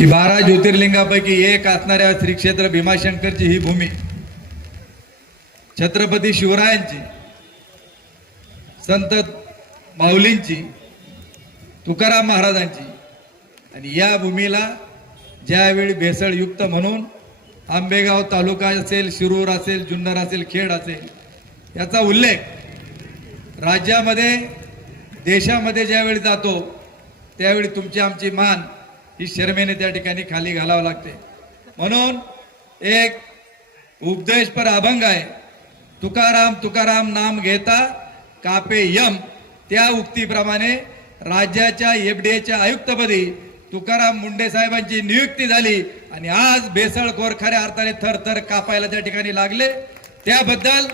की 12 ज्योतिर्लिंगापैकी एक असणाऱ्या श्री क्षेत्र भीमाशंकरची ही भूमी छत्रपती शिवरायांची, संत माऊलींची, तुकाराम महाराजांची, आणि या भूमीला ज्यावेळी भेसळयुक्त म्हणून आंबेगाव तालुका असेल, शिरूर असेल, जुन्नर असेल, खेड असेल, याचा उल्लेख राज्यामध्ये देशामध्ये ज्यावेळी जातो त्यावेळी तुमची आमची मान ही शर्मेने त्या ठिकाणी खाली घालावं लागते. म्हणून एक उपदेशपर अभंग आहे, तुकाराम तुकाराम नाम घेता कापे यम. त्या उक्तीप्रमाणे राज्याच्या एफडीएच्या आयुक्तपदी तुकाराम मुंडे साहेबांची नियुक्ती झाली आणि आज भेसळखोर खऱ्या अर्थाने थरथर कापायला त्या ठिकाणी लागले. त्याबद्दल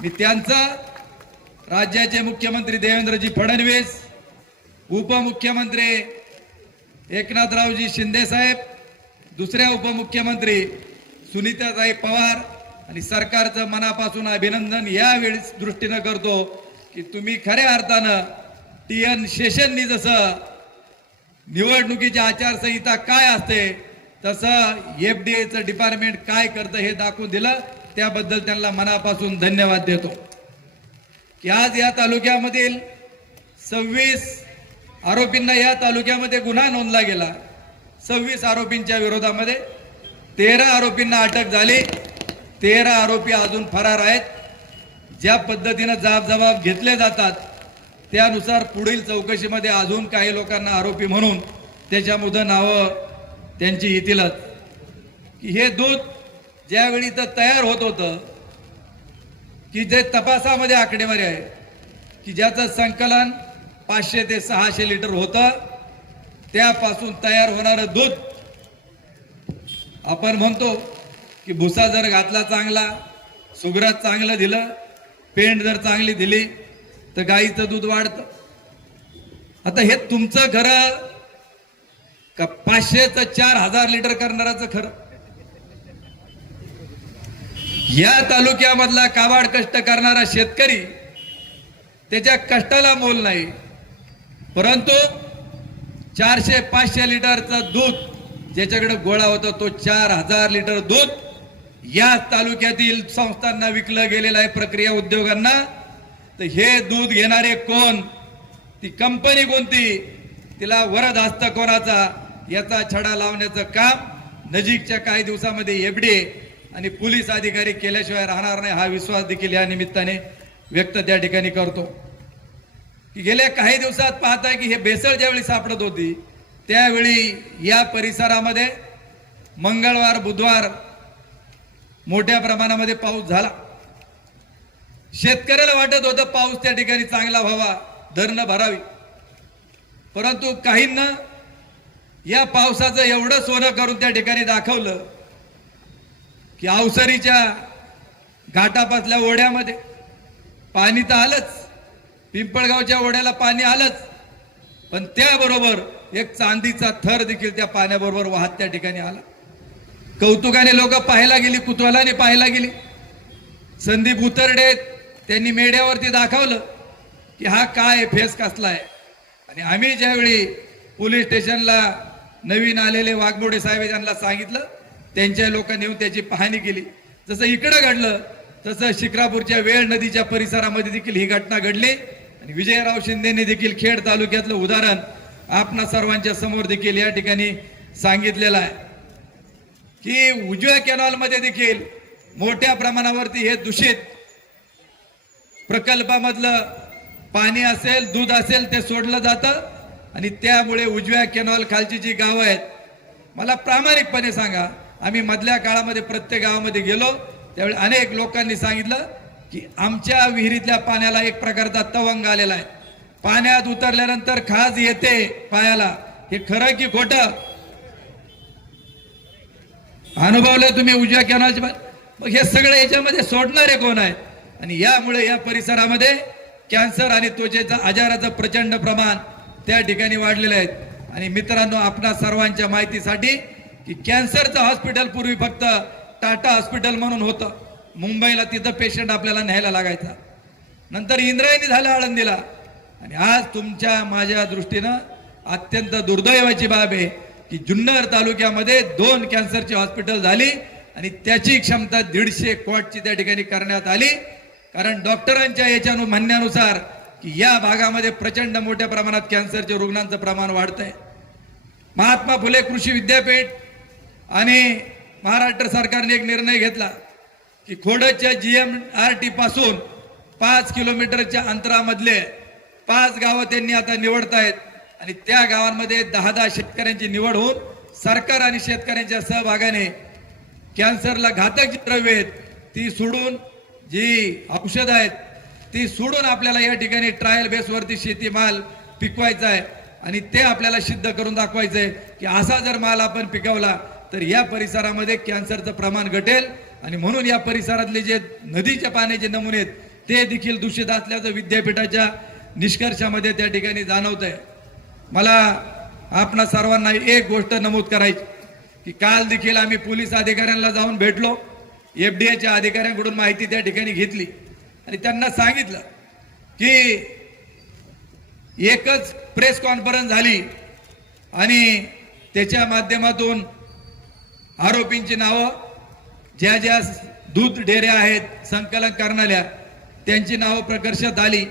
मी त्यांचा, राज्याचे मुख्यमंत्री देवेंद्रजी फडणवीस, उपमुख्यमंत्री एकनाथरावजी शिंदे साहेब, दुसऱ्या उपमुख्यमंत्री सुनीताताई पवार आणि सरकारचं मनापासून अभिनंदन यावेळी दृष्टीनं करतो की तुम्ही खऱ्या अर्थानं TN शेषननी जसं निवडणुकीची आचारसंहिता काय असते तसं FDAचं डिपार्टमेंट काय करतं हे दाखवून दिलं. त्याबद्दल त्यांना मनापासून धन्यवाद देतो. की आज या तालुक्यामधील 26 आरोपींना या तालुक्यामध्ये गुन्हा नोंदला गेला. 26 आरोपींच्या विरोधामध्ये 13 आरोपींना अटक झाली. 13 आरोपी अजून फरार आहेत. ज्या पद्धतीनं जबाब घेतले जातात त्यानुसार पुढील चौकशीमध्ये अजून काही लोकांना आरोपी म्हणून त्याच्यामध्ये नावं त्यांची येतीलच. की हे दूध ज्यावेळी तर तयार होत होतं, की जे तपासामध्ये आकडेवारी आहे की ज्याचं संकलन 500 ते 600 लिटर होतं, त्यापासून तयार होणारं दूध आपण म्हणतो की भुसा जर घातला चांगला, सुगरात चांगलं दिलं, पेंड जर चांगली दिली तर गाईचं दूध वाढतं. आता हे तुमचं खरं का 500 ते 4000 लिटर करणाराचं खरं? या तालुक्यामधला काबाड कष्ट करणारा शेतकरी, त्याच्या कष्टाला मोल नाही, परंतु 400-500 लिटरचं दूध ज्याच्याकडे गोळा होता तो 4000 लिटर दूध या तालुक्यातील संस्थांना विकलं गेलेलं आहे, प्रक्रिया उद्योगांना. तर हे दूध घेणारे कोण, ती कंपनी कोणती, तिला वरद हस्त कोणाचा, याचा छडा लावण्याचं काम नजीकच्या काही दिवसामध्ये FDA आणि पोलीस अधिकारी केल्याशिवाय राहणार नाही, हा विश्वास देखील या निमित्ताने व्यक्त त्या ठिकाणी करतो. की गेल्या काही दिवसात पाहताय की हे भेसळ ज्यावेळी सापडत होती त्यावेळी या परिसरामध्ये मंगळवार बुधवार मोठ्या प्रमाणामध्ये पाऊस झाला. शेतकऱ्याला वाटत होतं पाऊस त्या ठिकाणी चांगला व्हावा, धरणं भरावी, परंतु काहींना या पावसाचं एवढं सोनं करून त्या ठिकाणी दाखवलं की अवसरीच्या घाटापासल्या ओढ्यामध्ये पाणी तर आलंच, पिंपळगावच्या ओढ्याला पाणी आलंच, पण त्याबरोबर एक चांदीचा थर देखील त्या पाण्याबरोबर वाहत त्या ठिकाणी आला. कौतुकाने लोक पाहायला गेली, कुतूहलाने पाहायला गेली. संदीप उतरडे त्यांनी मीडियावरती दाखवलं की हा काय फेस कसला आहे. आणि आम्ही ज्यावेळी पोलीस स्टेशनला नवीन आलेले वाघमोडे साहेब यांना सांगितलं, त्यांच्या लोकांनी येऊन त्याची पाहणी केली. जसं इकडं घडलं तसं शिक्रापूरच्या वेळ नदीच्या परिसरामध्ये देखील ही घटना घडली. आणि विजयराव शिंदेने देखील खेड तालुक्यातलं उदाहरण आपणा सर्वांच्या समोर देखील या ठिकाणी सांगितलेलं आहे. की उजव्या कॅनॉलमध्ये देखील मोठ्या प्रमाणावरती हे दूषित प्रकल्पामधलं पाणी असेल, दूध असेल ते सोडलं जातं आणि त्यामुळे उजव्या कॅनॉल खालची जी गावं आहेत, मला प्रामाणिकपणे सांगा, आम्ही मधल्या काळामध्ये प्रत्येक गावामध्ये गेलो त्यावेळी अनेक लोकांनी सांगितलं की आमच्या विहिरीतल्या पाण्याला एक प्रकारचा तवंग आलेला आहे, पाण्यात उतरल्यानंतर खाज येते पायाला. हे खरं की खोटं? अनुभवलं तुम्ही उजव्या कॅनॉलचे? मग हे सगळे याच्यामध्ये सोडणारे कोण आहेत? आणि यामुळे या परिसरामध्ये कॅन्सर आणि त्वचेचा आजाराचं प्रचंड प्रमाण त्या ठिकाणी वाढलेलं आहे. आणि मित्रांनो, आपणा सर्वांच्या माहितीसाठी की कॅन्सरचं हॉस्पिटल पूर्वी फक्त टाटा हॉस्पिटल म्हणून होतं, मुंबईला तिथं पेशंट आपल्याला न्यायला लागायचा. नंतर इंद्रायणी झालं आळंदीला. आणि आज तुमच्या माझ्या दृष्टीनं अत्यंत दुर्दैवाची बाब आहे की जुन्नर तालुक्यामध्ये 2 कॅन्सरची हॉस्पिटल झाली आणि त्याची क्षमता 150 कोटीची त्या ठिकाणी करण्यात आली। कारण डॉक्टरांच्या याच्या म्हणण्यानुसार की या भागामध्ये प्रचंड मोठ्या प्रमाणात कॅन्सरच्या रुग्णांचं प्रमाण वाढतंय। महात्मा फुले कृषी विद्यापीठ आणि महाराष्ट्र सरकारने एक निर्णय घेतला की खोडच्या GMRT पासून 5 किलोमीटरच्या अंतरामधले 5 गावं त्यांनी आता निवडतायत आणि त्या गावांमध्ये 10-10 शेतकऱ्यांची निवड होऊन सरकार आणि शेतकऱ्यांच्या सहभागाने कॅन्सरला घातक जी द्रव्ये आहेत ती सोडून, जी औषधं आहेत ती सोडून आपल्याला या ठिकाणी ट्रायल बेसवरती शेतीमाल पिकवायचा आहे आणि ते आपल्याला सिद्ध करून दाखवायचं आहे की असा जर माल आपण पिकवला तर या परिसरामध्ये कॅन्सरचं प्रमाण घटेल आणि म्हणून या परिसरातले जे नदीच्या पाण्याचे नमुने आहेत ते देखील दूषित असल्याचं विद्यापीठाच्या निष्कर्षामध्ये त्या ठिकाणी जाणवत आहे। मला आपणा सर्वांना एक गोष्ट नमूद करायची की काल देखील आम्ही पोलीस अधिकाऱ्यांना जाऊन भेटलो, FDAच्या अधिकाऱ्यांकडून माहिती त्या ठिकाणी घेतली आणि त्यांना सांगितलं की एकच प्रेस कॉन्फरन्स झाली आणि त्याच्या माध्यमातून आरोपींची नावं, ज्या ज्या दूध डेऱ्या आहेत संकलन करणाऱ्या त्यांची नावं प्रकर्षात आली,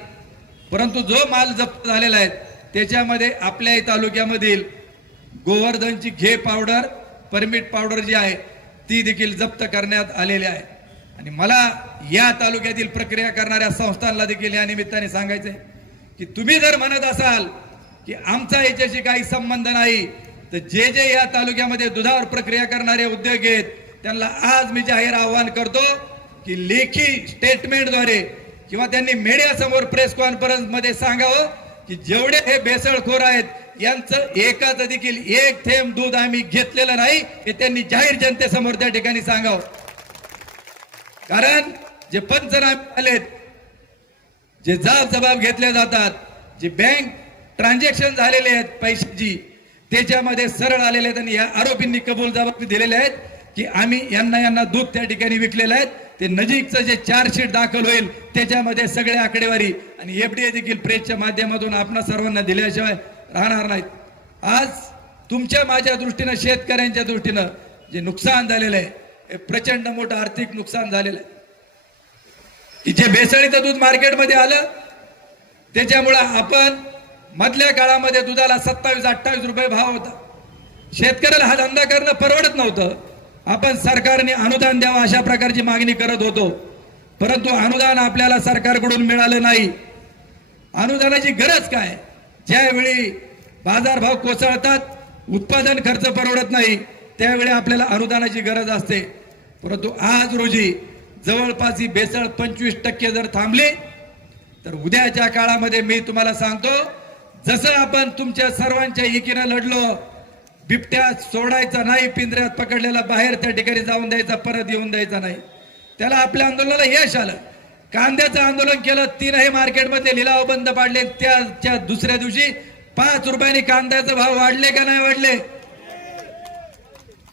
परंतु जो माल जप्त झालेला आहे त्याच्यामध्ये आपल्या तालुक्यामधील गोवर्धनची घे पावडर, परमिट पावडर जी आहे ती देखील जप्त करण्यात आलेली आहे। आणि मला या तालुक्यातील प्रक्रिया करणाऱ्या संस्थांना देखील या निमित्ताने सांगायचंय की तुम्ही जर म्हणत असाल की आमचा याच्याशी काही संबंध नाही तर जे जे या तालुक्यामध्ये दुधावर प्रक्रिया करणारे उद्योग आहेत त्यांना आज मी जाहीर आवाहन करतो की लेखी स्टेटमेंटद्वारे किंवा त्यांनी मीडिया समोर प्रेस कॉन्फरन्स मध्ये सांगावं की जेवढे हे बेसळखोर आहेत यांचं एकाच देखील एक थेंब दूध आम्ही घेतलेलं नाही हे त्यांनी जाहीर जनतेसमोर त्या ठिकाणी सांगावं। कारण जे पंचनामे आलेत, जे जबाब घेतले जातात, जे बँक ट्रान्झॅक्शन झालेले आहेत पैशाची त्याच्यामध्ये सरळ आलेले आहेत आणि या आरोपींनी कबूल जबाब दिलेले आहेत की आम्ही यांना दूध त्या ठिकाणी विकलेलं आहे। ते नजीकचं जे चार्जशीट दाखल होईल त्याच्यामध्ये सगळे आकडेवारी आणि FDA देखील प्रेसच्या माध्यमातून आपणा सर्वांना दिल्याशिवाय राहणार नाहीत। आज तुमच्या माझ्या दृष्टीनं शेतकऱ्यांच्या दृष्टीनं जे नुकसान झालेलं आहे हे प्रचंड मोठं आर्थिक नुकसान झालेलं आहे की जे भेसळीचं दूध मार्केटमध्ये आलं त्याच्यामुळे आपण मधल्या काळामध्ये दुधाला 27-28 रुपये भाव होता। शेतकऱ्याला हा धंदा करणं परवडत नव्हतं। आपण सरकारने अनुदान द्यावं अशा प्रकारची मागणी करत होतो, परंतु अनुदान आपल्याला सरकारकडून मिळालं नाही। अनुदानाची गरज काय? ज्यावेळी बाजारभाव कोसळतात, उत्पादन खर्च परवडत नाही त्यावेळी आपल्याला अनुदानाची गरज असते। परंतु आज रोजी जवळपास ही भेसळ 25% जर थांबली तर उद्याच्या काळामध्ये मी तुम्हाला सांगतो जसं आपण तुमच्या सर्वांच्या एकीने लढलो, बिबट्या सोडायचा नाही, पिंजऱ्यात पकडलेला बाहेर त्या ठिकाणी जाऊन द्यायचा, परत येऊन द्यायचा नाही, त्याला आपल्या आंदोलनाला यश आलं। कांद्याचं आंदोलन केलं, 3 मार्केटमध्ये लिलाव बंद पाडले, त्या दुसऱ्या दिवशी 5 रुपयांनी कांद्याचे भाव वाढले का नाही वाढले?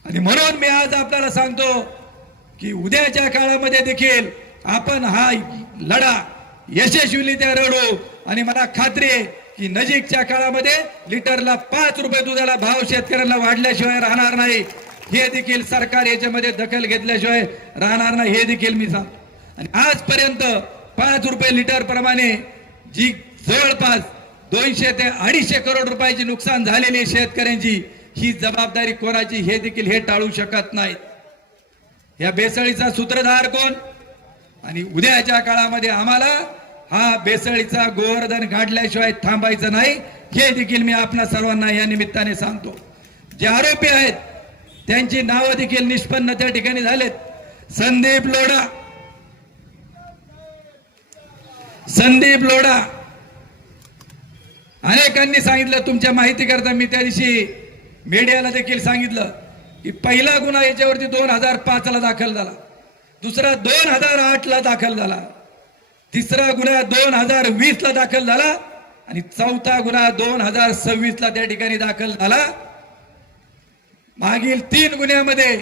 आणि म्हणून मी आज आपल्याला सांगतो की उद्याच्या काळामध्ये देखील आपण हा लढा यशस्वीरित्या लढू आणि मला खात्री आहे की नजीकच्या काळामध्ये लिटरला 5 रुपये दुधाला भाव शेतकऱ्यांना वाढल्याशिवाय राहणार नाही। हे देखील सरकार याच्यामध्ये दखल घेतल्याशिवाय राहणार नाही हे देखील मी सांगतो। आणि आजपर्यंत 5 रुपये लिटर प्रमाणे जी जवळपास 200 ते 250 करोड रुपयाची नुकसान झालेली शेतकऱ्यांची ही जबाबदारी कोणाची हे देखील हे टाळू शकत नाहीत। या बेसळीचा सूत्रधार कोण? आणि उद्याच्या काळामध्ये आम्हाला हा बेसळीचा गोवर्धन काढल्याशिवाय थांबायचं नाही हे देखील मी आपणा सर्वांना या निमित्ताने सांगतो। जे आरोपी आहेत त्यांची नावं देखील निष्पन्न त्या ठिकाणी झालेत। संदीप लोढा अनेकांनी सांगितलं, तुमच्या माहिती करता मी त्या दिवशी मीडियाला देखील सांगितलं की पहिला गुन्हा याच्यावरती 2005 ला दाखल झाला, दुसरा 2008 ला दाखल झाला, तिसरा गुन्हा 2020 ला दाखल झाला आणि चौथा गुन्हा 2026 ला त्या ठिकाणी दाखल झाला। मागील 3 गुन्ह्यामध्ये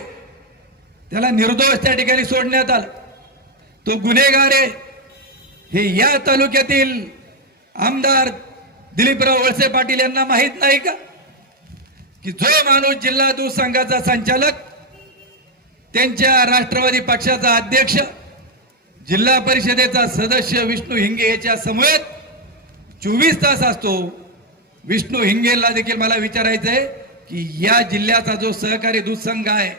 त्याला निर्दोष त्या ठिकाणी सोडण्यात आलं। तो गुन्हेगार आहे हे या तालुक्यातील आमदार दिलीपराव वळसे पाटील यांना माहित नाही का? की जो माणूस जिल्हा दूध संघाचा संचालक, त्यांच्या राष्ट्रवादी पक्षाचा अध्यक्ष, जिल्हा परिषदेचा सदस्य विष्णू हिंगे याच्या समवेत 24 तास असतो. विष्णू हिंगेला देखील मला विचारायचं आहे की या जिल्ह्याचा जो सहकारी दूध संघ आहे,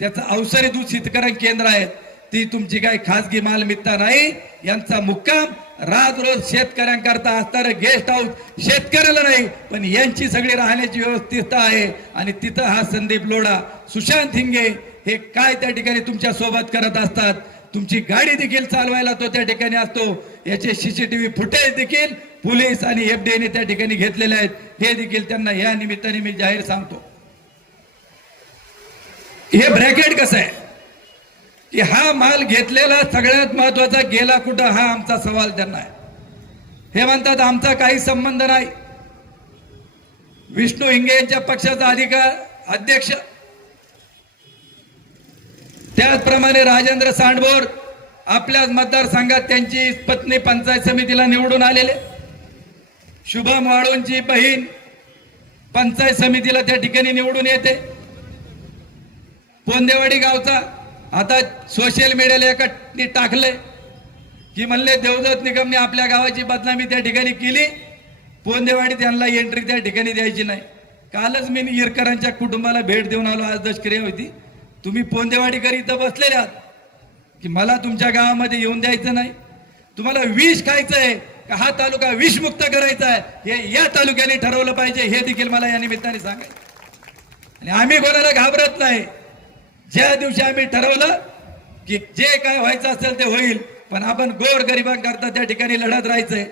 त्याचं अवसरी दूध शीतकरण केंद्र आहे, ती तुमची काही खासगी मालमत्ता नाही. यांचा मुक्काम रात रोज शेतकऱ्यांकरता असणारं गेस्ट हाऊस शेतकऱ्याला नाही, पण यांची सगळी राहण्याची व्यवस्था आहे. आणि तिथं हा संदीप लोढा, सुशांत हिंगे हे काय त्या ठिकाणी तुमच्या सोबत करत असतात. तुमची गाडी देखील चालवायला तो त्या ठिकाणी असतो. याचे सीसीटीव्ही फुटेज देखील पोलीस आणि एफडीआयने त्या ठिकाणी घेतलेले आहेत. हे देखील त्यांना या निमित्ताने मी जाहीर सांगतो. हे ब्रॅकेट कसं आहे की हा माल घेतलेला सगळ्यात महत्वाचा गेला कुठं, हा आमचा सवाल त्यांना आहे. हे म्हणतात आमचा काही संबंध नाही. विष्णू हिंगे यांच्या पक्षाचा अध्यक्ष, त्याचप्रमाणे राजेंद्र सांडभोर आपल्याच मतदारसंघात त्यांची पत्नी पंचायत समितीला निवडून आलेले, शुभम वाळूंची बहीण पंचायत समितीला त्या ठिकाणी निवडून येते. पोंदेवाडी गावचा आता सोशल मीडियाला एका टाकले की म्हणले देवदत्त निकमने आपल्या गावाची बदनामी त्या ठिकाणी केली, पोंदेवाडी त्यांना एंट्री त्या ठिकाणी द्यायची नाही. कालच मी इरकरांच्या कुटुंबाला भेट देऊन आलो, आज दशक्रिया होती. तुम्ही पोंदेवाडीकर इथं बसलेले आहात की मला तुमच्या गावामध्ये येऊन द्यायचं नाही, तुम्हाला विष खायचंय का हा तालुका विषमुक्त करायचा आहे, हे या तालुक्याने ठरवलं पाहिजे. हे देखील मला या निमित्ताने सांगायचं. आणि आम्ही कोणाला घाबरत नाही. ज्या दिवशी आम्ही ठरवलं की जे काय व्हायचं असेल ते होईल, पण आपण गोर गरिबांकरता त्या ठिकाणी लढत राहायचंय.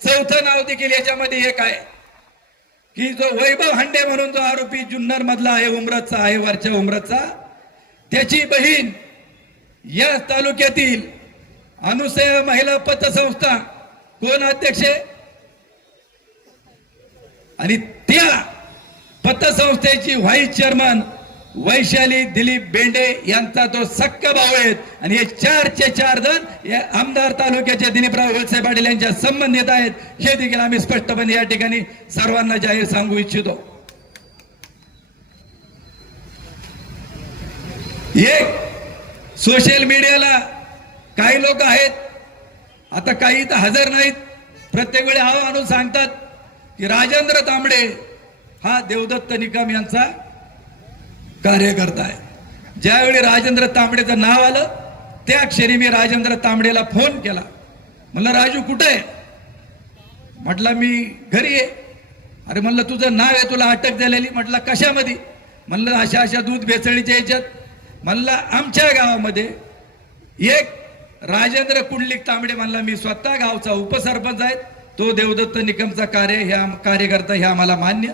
चौथं नाव देखील याच्यामध्ये एक आहे की जो वैभव हांडे म्हणून जो आरोपी जुन्नर मधला आहे, उमरतचा आहे, वरच्या उमरतचा, त्याची बहीण या तालुक्यातील अनुसूया महिला पतसंस्था कोण अध्यक्ष आहे, आणि त्या पतसंस्थेची व्हाईस चेअरमन वैशाली दिलीप बेंडे यांचा तो सक्का भाऊ आहेत. आणि हे 4चे 4 जण या आमदार तालुक्याचे दिलीपराव वळसे पाटील यांच्या संबंधित आहेत. हे देखील आम्ही स्पष्टपणे या ठिकाणी सर्वांना जाहीर सांगू इच्छितो. एक सोशल मीडियाला काही लोक आहेत, आता काही तर हजर नाहीत, प्रत्येक वेळी हा आणून सांगतात की राजेंद्र तांबडे हा देवदत्त निकम यांचा कार्यकर्ता आहे. ज्यावेळी राजेंद्र तांबडेचं नाव आलं त्या क्षणी मी राजेंद्र तांबडेला फोन केला. म्हणलं राजू कुठे आहे? म्हटलं मी घरी आहे. अरे म्हणलं तुझं नाव आहे, तुला अटक झालेली. म्हटलं कशामध्ये? म्हणलं अशा अशा दूध भेसळीच्या याच्यात. म्हणलं आमच्या गावामध्ये एक राजेंद्र कुंडलिक तांबडे, म्हणला मी स्वतः गावचा उपसरपंच आहे, तो देवदत्त निकमचा कार्यकर्ता हे आम्हाला मान्य.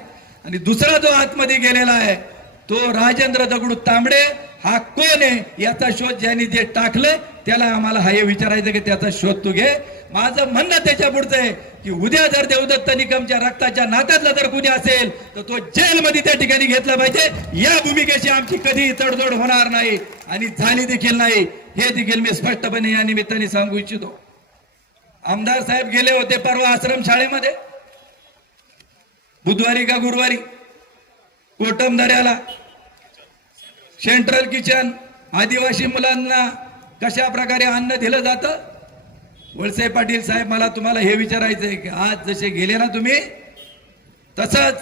आणि दुसरा जो आतमध्ये गेलेला आहे तो राजेंद्र दगडू तांबडे, हा कोण आहे याचा शोध ज्यांनी जे टाकलं त्याला आम्हाला हे विचारायचं की त्याचा शोध तू घे. माझं म्हणणं त्याच्या पुढचं आहे की उद्या जर देवदत्त निकमच्या रक्ताच्या नात्यातला जर कुणी असेल तर तो जेलमध्ये त्या ठिकाणी घेतला पाहिजे. या भूमिकेची आमची कधीही तडजोड होणार नाही आणि झाली देखील नाही. हे देखील मी स्पष्टपणे या निमित्ताने सांगू इच्छितो. आमदार साहेब गेले होते परवा आश्रम शाळेमध्ये, बुधवारी का गुरुवारी, कोटमदऱ्याला सेंट्रल किचन आदिवासी मुलांना कशा प्रकारे अन्न दिलं जातं. वळसे पाटील साहेब, मला तुम्हाला हे विचारायचंय की आज जसे गेले ना तुम्ही, तसंच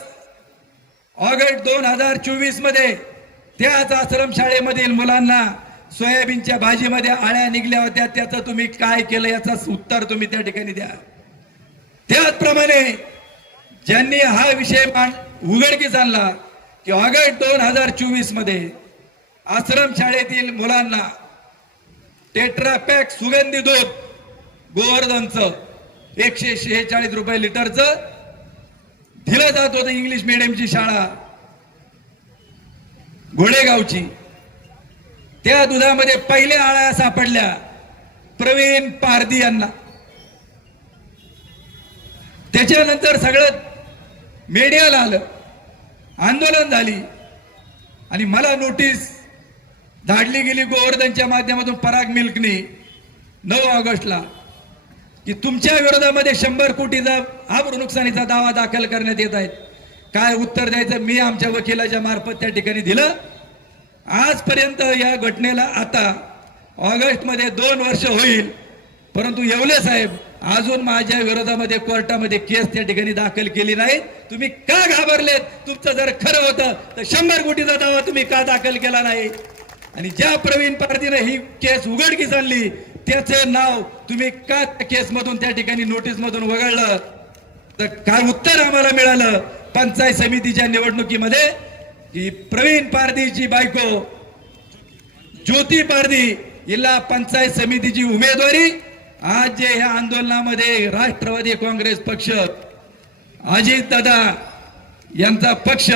ऑगस्ट 2024 मध्ये त्याच आश्रम शाळेमधील मुलांना सोयाबीनच्या भाजीमध्ये आळ्या निघल्या होत्या, त्याचं तुम्ही काय केलं याचं उत्तर तुम्ही त्या ठिकाणी द्या. त्याचप्रमाणे ज्यांनी हा विषय उघडकीस आणला की ऑगस्ट 2024 मध्ये आश्रम शाळेतील मुलांना टेट्रापॅक सुगंधी दूध गोवर्धनचं 146 रुपये लिटरचं दिलं जात होतं. इंग्लिश मीडियमची शाळा घोडेगावची, त्या दुधामध्ये पहिल्या आळ्या सापडल्या प्रवीण पारधी यांना. त्याच्यानंतर सगळं मीडियाला आलं, आंदोलन झाली आणि मला नोटीस धाडली गेली गोवर्धनच्या माध्यमातून पराग मिल्कनी 9 ऑगस्टला की तुमच्या विरोधामध्ये 100 कोटीचा आबरू नुकसानीचा दावा दाखल करण्यात येत आहेत. काय उत्तर द्यायचं मी आमच्या वकिलाच्या मार्फत त्या ठिकाणी दिलं. आजपर्यंत या घटनेला आता ऑगस्ट मध्ये 2 वर्ष होईल, परंतु येवले साहेब अजून माझ्या विरोधामध्ये कोर्टामध्ये केस त्या ठिकाणी दाखल केली नाही. तुम्ही का घाबरलेत? तुमचं जर खरं होतं तर 100 कोटीचा दावा तुम्ही का दाखल केला नाही? आणि ज्या प्रवीण पारधीने ही केस उघडकीस आणली त्याचे नाव तुम्ही का केस मधून त्या ठिकाणी नोटीस मधून वगळलं? तर काय उत्तर आम्हाला मिळालं पंचायत समितीच्या निवडणुकीमध्ये की प्रवीण पारधीची बायको ज्योती पारधी हिला पंचायत समितीची उमेदवारी आज जे ह्या आंदोलनामध्ये राष्ट्रवादी काँग्रेस पक्ष अजितदादा यांचा पक्ष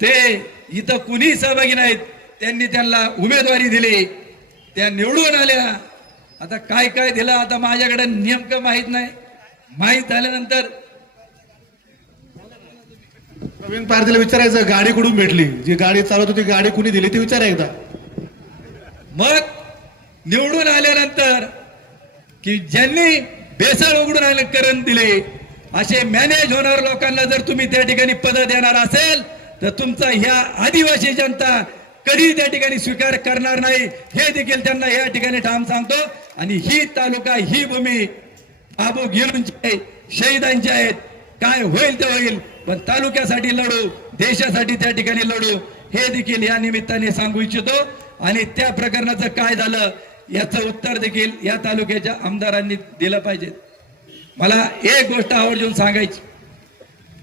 ते इथं कुणी सहभागी नाहीत, त्यांनी त्यांना उमेदवारी दिली, त्या निवडून आल्या. आता काय काय दिलं आता माझ्याकडे नेमकं माहित नाही. माहित झाल्यानंतर प्रवीण पारधीला विचारायचं गाडी कुठून भेटली, जी गाडी चालवत होती गाडी कुणी दिली ती विचारा एकदा. मग निवडून आल्यानंतर की ज्यांनी भेसळ उघडून करून दिले असे मॅनेज होणार लोकांना जर तुम्ही त्या ठिकाणी पद देणार असेल तर तुमचा ह्या आदिवासी जनता कधी त्या ठिकाणी स्वीकार करणार नाही हे देखील त्यांना या ठिकाणी ठाम सांगतो. आणि ही तालुका ही भूमी बाबू गिरूंची शहीदांची आहेत. काय होईल ते होईल, पण तालुक्यासाठी लढू, देशासाठी त्या ठिकाणी लढू हे देखील या निमित्ताने सांगू इच्छितो. आणि त्या प्रकरणाचं काय झालं याचं उत्तर देखील या तालुक्याच्या आमदारांनी दिलं पाहिजे. मला एक गोष्ट आवर्जून सांगायची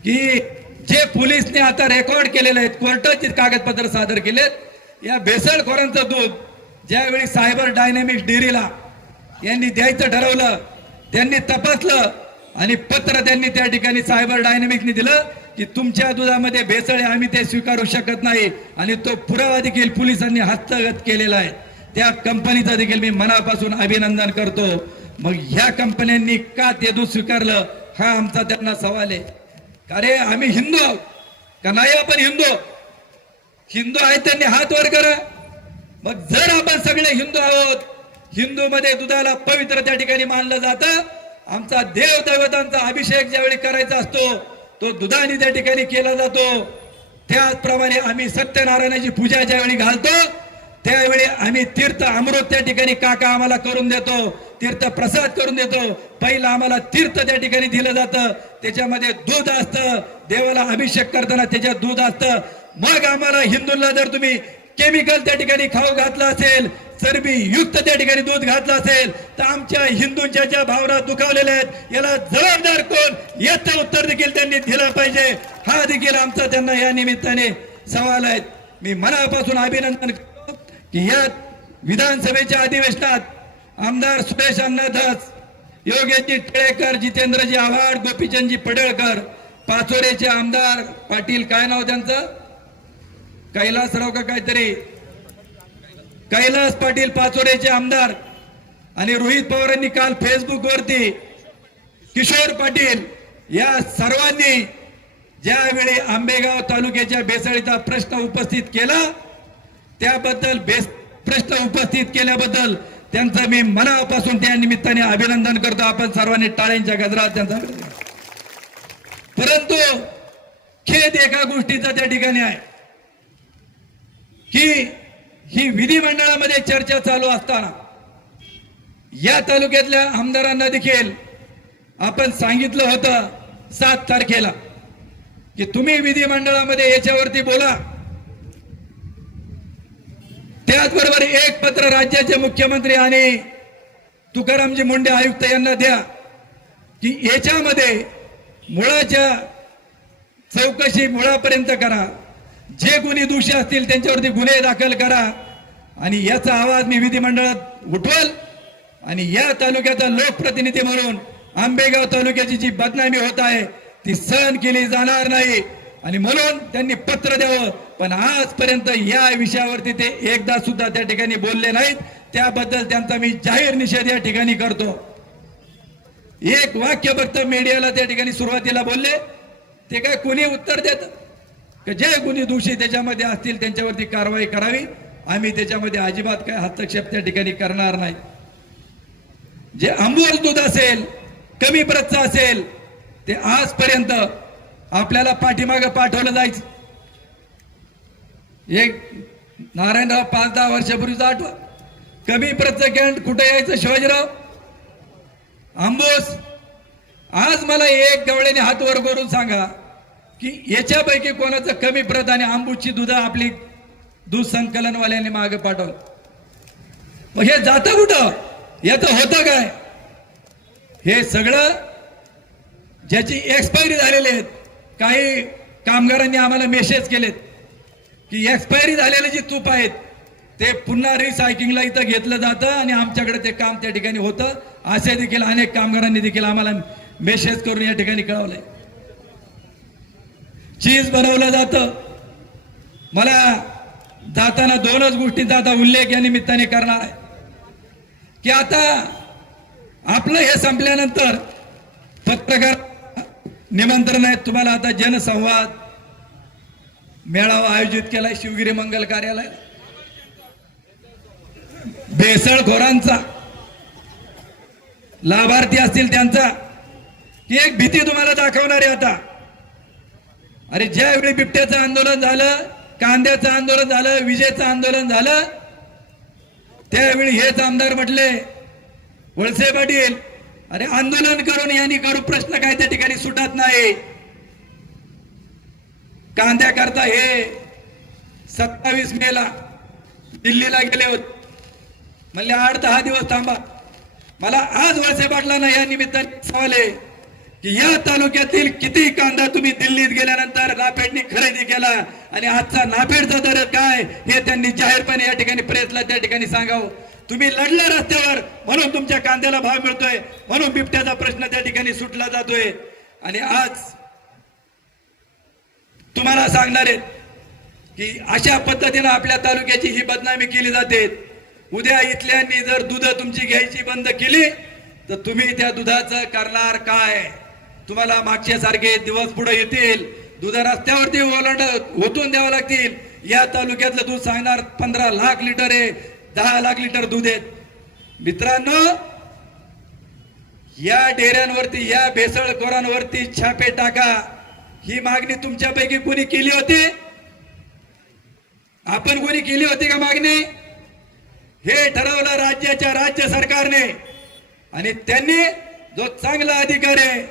की जे पोलिसने आता रेकॉर्ड केलेले आहेत, कोर्टाचे कागदपत्र सादर केलेत, या भेसळखोरांचं दूध ज्यावेळी सायबर डायनॅमिक्स डेअरीला यांनी द्यायचं ठरवलं, त्यांनी तपासलं आणि पत्र त्यांनी त्या ठिकाणी सायबर डायनॅमिक्सने दिलं की तुमच्या दुधामध्ये भेसळ आहे, आम्ही ते स्वीकारू शकत नाही. आणि तो पुरावा देखील पोलिसांनी हस्तगत केलेला आहे. त्या कंपनीचं देखील मी मनापासून अभिनंदन करतो. मग ह्या कंपन्यांनी का ते दूध स्वीकारलं हा आमचा त्यांना सवाल आहे. अरे आम्ही हिंदू आहोत का नाही? आपण हिंदू आहेत त्यांनी हात वर करा. मग जर आपण सगळे हिंदू आहोत, हिंदू मध्ये दुधाला पवित्र त्या ठिकाणी मानलं जातं. आमचा देव दैवतांचा अभिषेक ज्यावेळी करायचा असतो तो दुधाने त्या ठिकाणी केला जातो. त्याचप्रमाणे आम्ही सत्यनारायणाची पूजा ज्यावेळी घालतो त्यावेळी आम्ही तीर्थ अमृत त्या ठिकाणी काका आम्हाला करून देतो, तीर्थ प्रसाद करून देतो. पहिला आम्हाला तीर्थ त्या ठिकाणी दिलं जातं, त्याच्यामध्ये दूध असतं, देवाला अभिषेक करताना त्याच्यात दूध असतं. मग आम्हाला हिंदूंना जर तुम्ही केमिकल त्या ठिकाणी खाऊ घातला असेल, चरबी युक्त त्या ठिकाणी दूध घातलं असेल तर आमच्या हिंदूंच्या ज्या भावना दुखावलेल्या आहेत याला जबाबदार कोण याचं उत्तर देखील त्यांनी दिलं पाहिजे. हा देखील आमचा त्यांना या निमित्ताने सवाल आहे. मी मनापासून अभिनंदन करतो की या विधानसभेच्या अधिवेशनात आमदार सुरेश अण्णादास, योगेशजी टिळेकर, जितेंद्रजी आव्हाड, गोपीचंदजी पडळकर, पाचोरेचे आमदार पाटील, काय नाव त्यांचं, कैलासराव का काहीतरी, कैलास पाटील पाचोरेचे आमदार, आणि रोहित पवारांनी काल फेसबुक वरती किशोर पाटील या सर्वांनी ज्यावेळी आंबेगाव तालुक्याच्या भेसळीचा प्रश्न उपस्थित केला त्याबद्दल प्रश्न उपस्थित केल्याबद्दल त्यांचं मी मनापासून त्या निमित्ताने अभिनंदन करतो. आपण सर्वांनी टाळ्यांच्या गजरात त्यांचा. परंतु खेद एका गोष्टीचा त्या ठिकाणी आहे की ही विधिमंडळामध्ये चर्चा चालू असताना या तालुक्यातल्या आमदारांना देखील आपण सांगितलं होतं 7 तारखेला की तुम्ही विधिमंडळामध्ये याच्यावरती बोला. त्याचबरोबर एक पत्र राज्याचे मुख्यमंत्री आणि तुकारामजी मुंडे आयुक्त यांना द्या की याच्यामध्ये मुळाच्या चौकशी मुळापर्यंत करा, जे कोणी दोषी असतील त्यांच्यावरती गुन्हे दाखल करा. आणि याचा आवाज मी विधिमंडळात उठवल. आणि या तालुक्याचा लोकप्रतिनिधी म्हणून आंबेगाव तालुक्याची जी बदनामी होत आहे ती सहन केली जाणार नाही. आणि म्हणून त्यांनी पत्र द्यावं. पण आजपर्यंत या विषयावरती ते एकदा सुद्धा त्या ठिकाणी बोलले नाहीत. त्याबद्दल त्यांचा मी जाहीर निषेध या ठिकाणी करतो. एक वाक्य फक्त मीडियाला त्या ठिकाणी सुरुवातीला बोलले, ते काय कोणी उत्तर देत की जे कोणी दोषी त्याच्यामध्ये असतील त्यांच्यावरती कारवाई करावी. आम्ही त्याच्यामध्ये अजिबात काय हस्तक्षेप त्या ठिकाणी करणार नाही. जे अंमूल दूध असेल, कमी प्रतचं असेल, ते आजपर्यंत आपल्याला पाठीमागं पाठवलं जायचं. एक नारायणराव 5-10 वर्षापूर्वीचा आठवा, कमी प्रत्येकांत कुठे यायचं शिवाजीराव आंबोस. आज मला एक गवळ्याने हात वर करून सांगा की याच्यापैकी कोणाचं कमी प्रत आणि आंबूची दूध आपली दूध संकलनवाल्यांनी मागे पाठवलं. मग हे जातं कुठं, याचं होतं काय? हे सगळं ज्याची एक्सपायरी झालेली आहेत. काही कामगारांनी आम्हाला मेसेज केलेत की एक्सपायरी झालेले जे तूप आहेत ते पुन्हा रिसायकलिंगला इथं घेतलं जातं आणि आमच्याकडे ते काम त्या ठिकाणी होतं. असे देखील अनेक कामगारांनी देखील आम्हाला मेसेज करून या ठिकाणी कळवलंय. चीज बनवलं जातं. मला जाताना 2च गोष्टींचा आता उल्लेख या निमित्ताने करणार आहे की आता आपलं हे संपल्यानंतर पत्रकार निमंत्रण आहेत तुम्हाला. आता जनसंवाद मेळावा आयोजित केलाय शिवगिरी मंगल कार्यालय. भेसळखोरांचा लाभार्थी असतील त्यांचा की एक भीती तुम्हाला दाखवणार आहे आता. अरे ज्यावेळी बिबट्याचं आंदोलन झालं, कांद्याचं आंदोलन झालं, विजेचं आंदोलन झालं, त्यावेळी हेच आमदार म्हटले वळसे पाटील, अरे आंदोलन करून यांनी करू प्रश्न काय त्या ठिकाणी सुटत नाही. कांद्याकरता हे 27 मेला दिल्लीला गेले होते. म्हणले 8-10 दिवस थांबा. मला आज वळसे पाटलांना या निमित्ताने सवाल आहे की या तालुक्यातील किती कांदा तुम्ही दिल्लीत गेल्यानंतर नाफेडनी खरेदी केला आणि आजचा नाफेडचा दर काय हे त्यांनी जाहीरपणे या ठिकाणी प्रेसला त्या ठिकाणी सांगावं. तुम्ही लढल्या रस्त्यावर म्हणून तुमच्या कांद्याला भाव मिळतोय, म्हणून बिबट्याचा प्रश्न त्या ठिकाणी सुटला जातोय. आणि आज तुम्हाला सांगणार आहेत की अशा पद्धतीने आपल्या तालुक्याची ही बदनामी केली जाते. उद्या इथल्यांनी जर दूध तुमची घ्यायची बंद केली तर तुम्ही त्या दुधाचं करणार काय? तुम्हाला मागच्या सारखे दिवस पुढे येतील. दूध रस्त्यावरती ओतून द्यावं लागतील. या तालुक्यातलं दूध सांगणार 15 लाख लिटर आहे, 10 लाख लिटर दूध आहेत. मित्रांनो, या डेऱ्यांवरती या भेसळखोरांवरती छापे टाका. ही मागणी तुमच्यापैकी कोणी केली होती? आपण कोणी केली होती का मागणी? हे ठरवलं राज्य सरकारने. आणि त्यांनी जो चांगला अधिकार आहे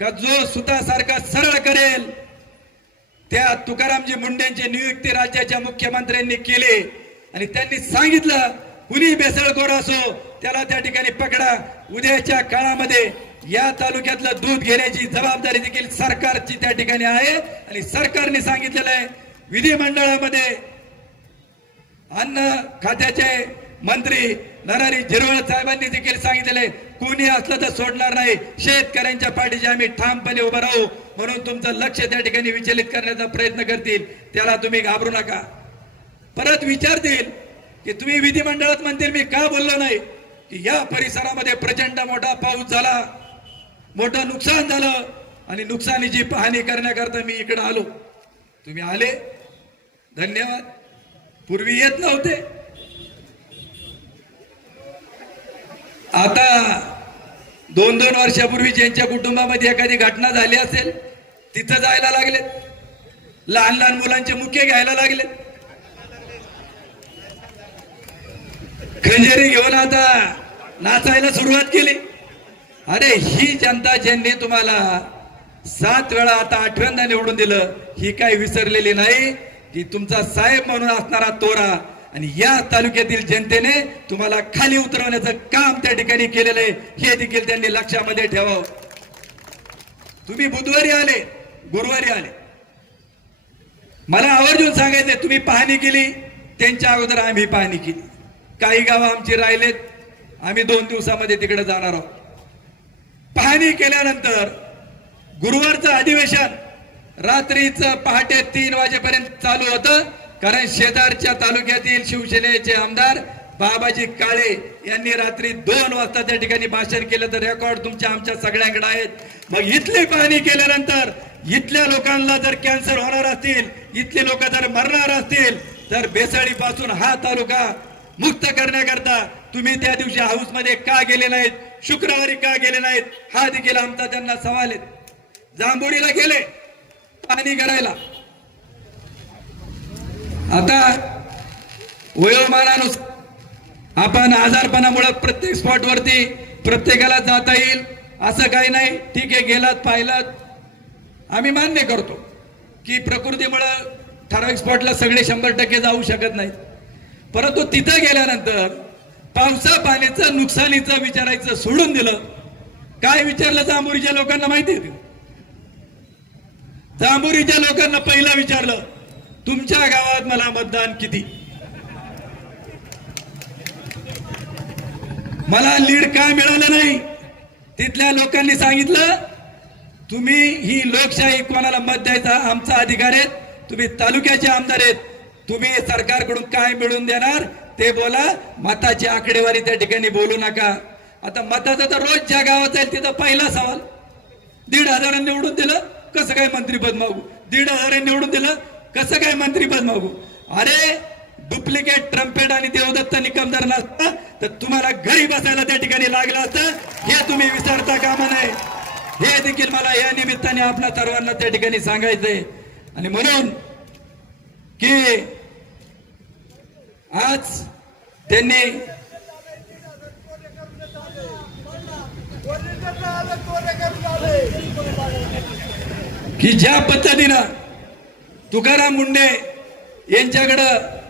का जो सुतासारखा सरळ करेल त्या तुकारामजी मुंडेंची नियुक्ती राज्याच्या मुख्यमंत्र्यांनी केली. आणि त्यांनी सांगितलं कुणी भेसळखोर असो त्याला त्या ठिकाणी पकडा. उद्याच्या काळामध्ये या तालुक्यातलं दूध घेण्याची जबाबदारी देखील सरकारची त्या ठिकाणी आहे. आणि सरकारने सांगितलेलं आहे, विधिमंडळामध्ये अन्न खात्याचे मंत्री नरहरी झिरवळ साहेबांनी देखील सांगितलेले कोणी असलं तर सोडणार नाही. शेतकऱ्यांच्या पाठीशी आम्ही ठामपणे उभं राहू. म्हणून तुमचं लक्ष त्या ठिकाणी विचलित करण्याचा प्रयत्न करतील त्याला तुम्ही घाबरू नका. परत विचारतील की तुम्ही विधिमंडळात म्हणतील मी का बोललो नाही की या परिसरामध्ये प्रचंड मोठा पाऊस झाला, मोठं नुकसान झालं आणि नुकसानीची पाहणी करण्याकरता मी इकडे आलो. तुम्ही आले, धन्यवाद. पूर्वी येत नव्हते. आता 2-2 वर्षापूर्वी ज्यांच्या कुटुंबामध्ये एखादी घटना झाली असेल तिथं जायला लागले. लहान लहान मुलांचे मुके घ्यायला लागले. खंजेरी घेऊन आता नाचायला सुरुवात केली. अरे ही जनता ज्यांनी तुम्हाला 7 वेळा आता 8व्यांदा निवडून दिलं ही काय विसरलेली नाही. ती तुमचा साहेब म्हणून असणारा तोरा. आणि या तालुक्यातील जनतेने तुम्हाला खाली उतरवण्याचं काम त्या ठिकाणी केलेलं आहे हे देखील त्यांनी लक्षामध्ये ठेवावं. तुम्ही बुधवारी आले, गुरुवारी आले, मला आवर्जून सांगायचंय तुम्ही पाहणी केली, त्यांच्या अगोदर आम्ही पाहणी केली. काही गावं आमची राहिलेत, आम्ही 2 दिवसामध्ये तिकडे जाणार आहोत. पाहणी केल्यानंतर गुरुवारचं अधिवेशन रात्रीचं पहाटे 3 वाजेपर्यंत चालू होतं. कारण शेजारच्या तालुक्यातील शिवसेनेचे आमदार बाबाजी काळे यांनी रात्री 2 वाजता त्या ठिकाणी भाषण केलं. तर रेकॉर्ड तुमच्या आमच्या सगळ्यांकडे आहेत. मग इथली पाहणी केल्यानंतर इथल्या लोकांना जर कॅन्सर होणार असतील, इथले लोक जर मरणार असतील तर भेसळीपासून हा तालुका मुक्त करण्याकरता तुम्ही त्या दिवशी हाऊसमध्ये का गेले नाहीत, शुक्रवारी का गेले नाहीत, हा देखील आमचा त्यांना सवाल आहे. जांभोळीला गेले, पाहणी करायला. आता वयोमानानुसार आपण आजारपणामुळे प्रत्येक स्पॉट वरती प्रत्येकाला जाता येईल असं काही नाही. ठीक आहे, गेलात पाहिलात, आम्ही मान्य करतो की प्रकृतीमुळे ठराविक स्पॉटला सगळे 100% जाऊ शकत नाहीत. परंतु तिथं गेल्यानंतर पावसा पाण्याचं नुकसानीचं विचारायचं सोडून दिलं. काय विचारलं जांभुरीच्या लोकांना माहिती आहे? जांभुरीच्या लोकांना पहिलं विचारलं, तुमच्या गावात मला मतदान किती, मला लीड का मिळालं नाही. तिथल्या लोकांनी सांगितलं, तुम्ही ही लोकशाही, कोणाला मत द्यायचा आमचा अधिकार आहे, तुम्ही तालुक्याचे आमदार आहेत, तुम्ही सरकारकडून काय मिळवून देणार ते बोला, मताची आकडेवारी त्या ठिकाणी बोलू नका. आता मताचा तर रोज ज्या गावात जाईल तिथं पहिला सवाल, 1,500 निवडून दिलं कसं काय मंत्रीपद मागू, 1,500 निवडून दिलं कसं काय मंत्रीपद मागू. अरे डुप्लिकेट ट्रम्पेट आणि देवदत्त निकम जर नसता तर तुम्हाला घरी बसायला त्या ठिकाणी लागलं असतं, हे तुम्ही विसरता कामा नये. हे देखील मला या निमित्ताने आपल्या सर्वांना त्या ठिकाणी सांगायचंय. आणि म्हणून की आज त्यांनी की ज्या पद्धतीनं तुकाराम मुंडे यांच्याकडं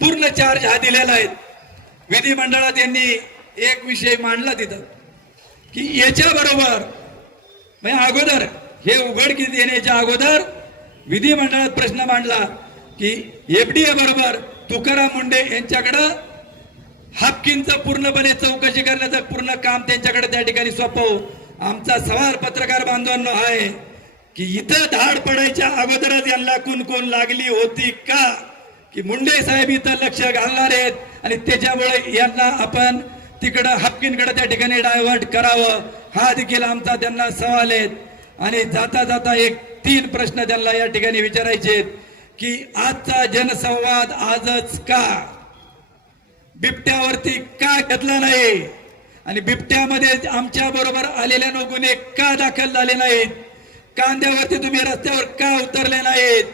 पूर्ण चार्ज हा दिलेला आहे. विधिमंडळात यांनी एक विषय मांडला तिथं की याच्या बरोबर अगोदर हे उघडकीस येण्याच्या अगोदर विधिमंडळात प्रश्न मांडला की एफडीए बरोबर तुकाराम मुंडे यांच्याकडं हापकींचं पूर्णपणे चौकशी करण्याचं पूर्ण काम त्यांच्याकडे त्या ठिकाणी सोपव. आमचा सवाल पत्रकार बांधवांनो आहे की इथं धाड पडायच्या अगोदरच यांना कोण लागली होती का, की मुंडे साहेब इथं लक्ष घालणार आहेत आणि त्याच्यामुळे यांना आपण तिकडं हापकींकडे त्या ठिकाणी डायव्हर्ट करावं, हा देखील आमचा त्यांना सवाल आहे. आणि जाता जाता एक 3 प्रश्न त्यांना या ठिकाणी विचारायचे की आजचा जनसंवाद आजच का, बिबट्यावरती का घेतला नाही आणि बिबट्यामध्ये आमच्या बरोबर आलेल्या गुन्हे का दाखल झाले नाहीत, कांद्यावरती तुम्ही रस्त्यावर का उतरले नाहीत.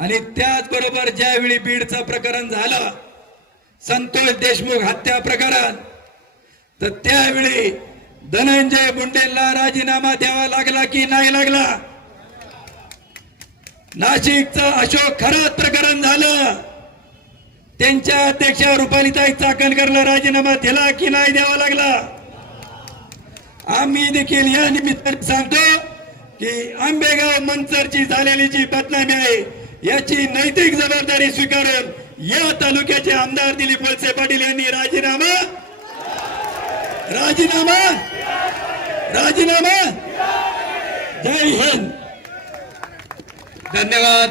आणि त्याचबरोबर ज्यावेळी बीडचं प्रकरण झालं, संतोष देशमुख हत्या प्रकरण, तर त्यावेळी धनंजय मुंडेंना राजीनामा द्यावा लागला की नाही लागला. नाशिकचं अशोक खरात प्रकरण झालं, त्यांच्या अध्यक्षा रुपालीताई चाकणकरला राजीनामा दिला की नाही द्यावा लागला. आम्ही देखील या निमित्ताने सांगतो की आंबेगाव मंचरची झालेली जी बदनामी आहे याची नैतिक जबाबदारी स्वीकारून या तालुक्याचे आमदार दिलीप वळसे पाटील यांनी राजीनामा जय हिंद. धन्यवाद.